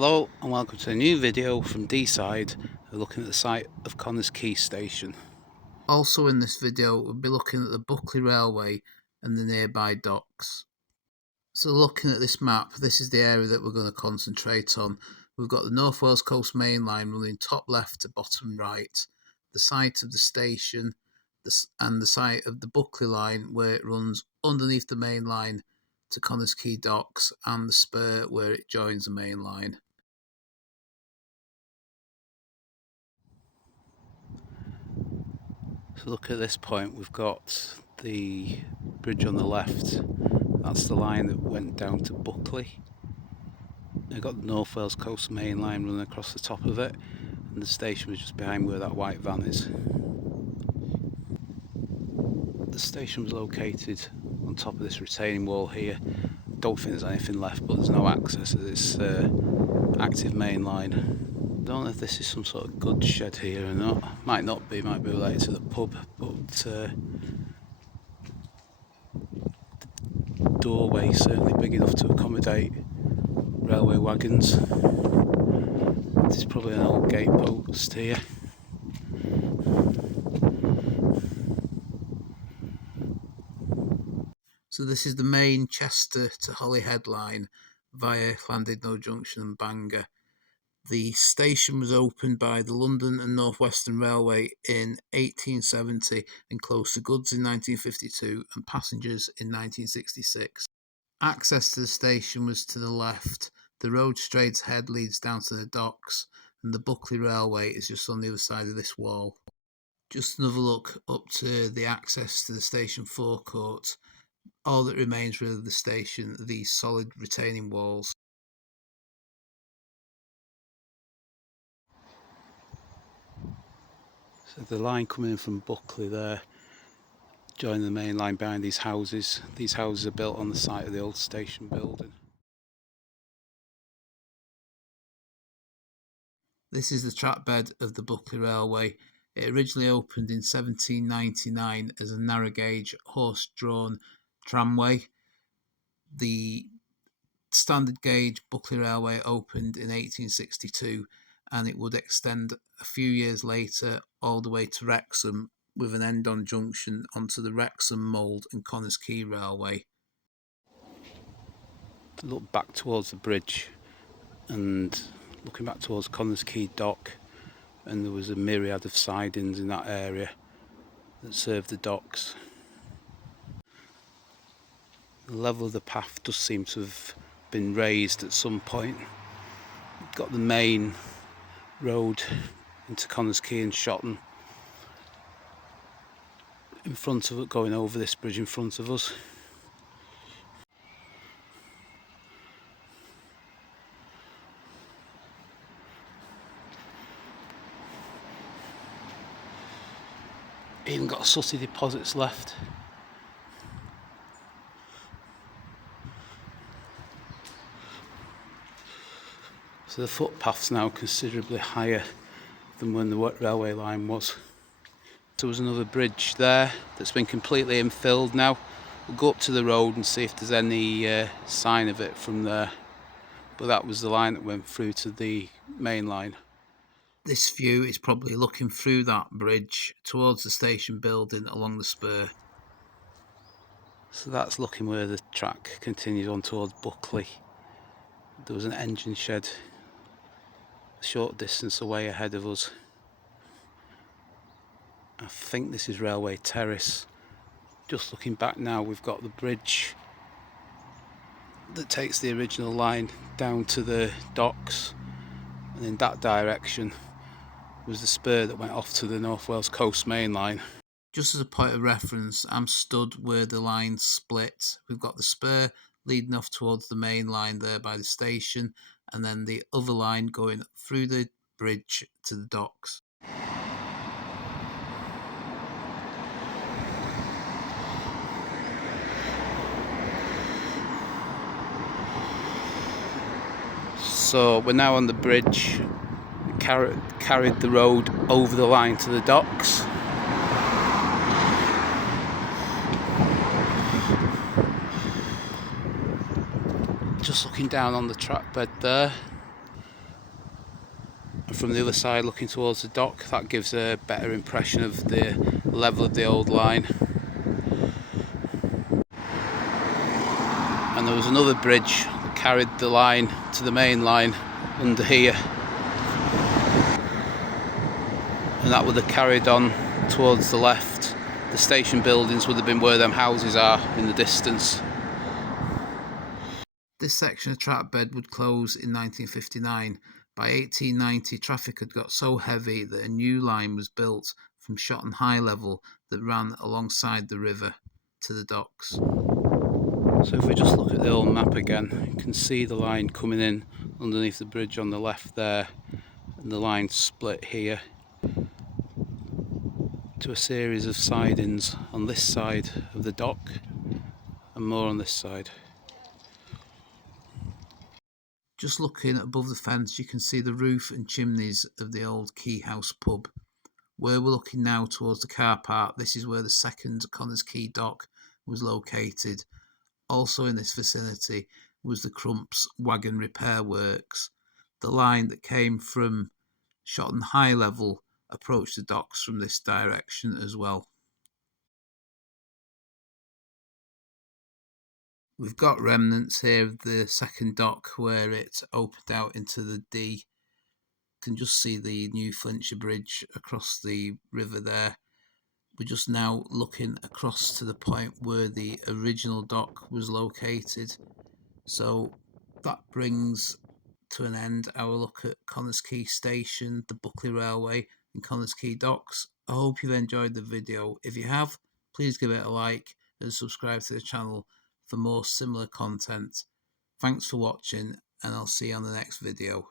Hello and welcome to a new video from Deeside, looking at the site of Connahs Quay Station. Also in this video we'll be looking at the Buckley Railway and the nearby docks. So looking at this map, this is the area that we're going to concentrate on. We've got the North Wales Coast Main Line running top left to bottom right, the site of the station and the site of the Buckley line where it runs underneath the main line to Connahs Quay Docks, and the spur where it joins the main line. So look at this point, we've got the bridge on the left, that's the line that went down to Buckley. We've got the North Wales Coast Main Line running across the top of it, and the station was just behind where that white van is. The station was located on top of this retaining wall here. Don't think there's anything left, but there's no access to this active main line. I don't know if this is some sort of goods shed here or not. Might not be, might be related to the pub, but the doorway is certainly big enough to accommodate railway wagons. This is probably an old gate post here. So this is the main Chester to Holyhead line via Llandudno Junction and Bangor. The station was opened by the London and North Western Railway in 1870 and closed to goods in 1952 and passengers in 1966. Access to the station was to the left. The road straight ahead leads down to the docks, and the Buckley Railway is just on the other side of this wall. Just another look up to the access to the station forecourt. All that remains really of the station are these solid retaining walls. So the line coming in from Buckley there, joining the main line behind these houses. These houses are built on the site of the old station building. This is the trackbed of the Buckley Railway. It originally opened in 1799 as a narrow gauge horse-drawn tramway. The standard gauge Buckley Railway opened in 1862, and it would extend a few years later all the way to Wrexham, with an end-on junction onto the Wrexham, Mould and Connahs Quay Railway. To look back towards the bridge and looking back towards Connahs Quay Dock, and there was a myriad of sidings in that area that served the docks. The level of the path does seem to have been raised at some point. We've got the main road into Connahs Quay and Shotton in front of it, going over this bridge in front of us. Even got sooty deposits left. So the footpath's now considerably higher than when the railway line was. There was another bridge there that's been completely infilled now. We'll go up to the road and see if there's any sign of it from there. But that was the line that went through to the main line. This view is probably looking through that bridge towards the station building along the spur. So that's looking where the track continues on towards Buckley. There was an engine shed a short distance away ahead of us. I think this is Railway Terrace. Just looking back now, we've got the bridge that takes the original line down to the docks, and in that direction was the spur that went off to the North Wales Coast Main Line. Just as a point of reference, I'm stood where the line split. We've got the spur leading off towards the main line there by the station, and then the other line going through the bridge to the docks. So we're now on the bridge. We carried the road over the line to the docks. Just looking down on the trackbed there, from the other side looking towards the dock. That gives a better impression of the level of the old line. And there was another bridge that carried the line to the main line under here, and that would have carried on towards the left. The station buildings would have been where them houses are in the distance. This section of trackbed would close in 1959. By 1890, traffic had got so heavy that a new line was built from Shotton High Level that ran alongside the river to the docks. So if we just look at the old map again, you can see the line coming in underneath the bridge on the left there, and the line split here to a series of sidings on this side of the dock and more on this side. Just looking above the fence, you can see the roof and chimneys of the old Quay House pub. Where we're looking now towards the car park, this is where the second Connahs Quay Dock was located. Also in this vicinity was the Crumps Wagon Repair Works. The line that came from Shotton High Level approached the docks from this direction as well. We've got remnants here of the second dock where it opened out into the Dee. You can just see the new Flintshire Bridge across the river there. We're just now looking across to the point where the original dock was located. So that brings to an end our look at Connahs Quay Station, the Buckley Railway and Connahs Quay Docks. I hope you've enjoyed the video. If you have, please give it a like and subscribe to the channel for more similar content. Thanks for watching, and I'll see you on the next video.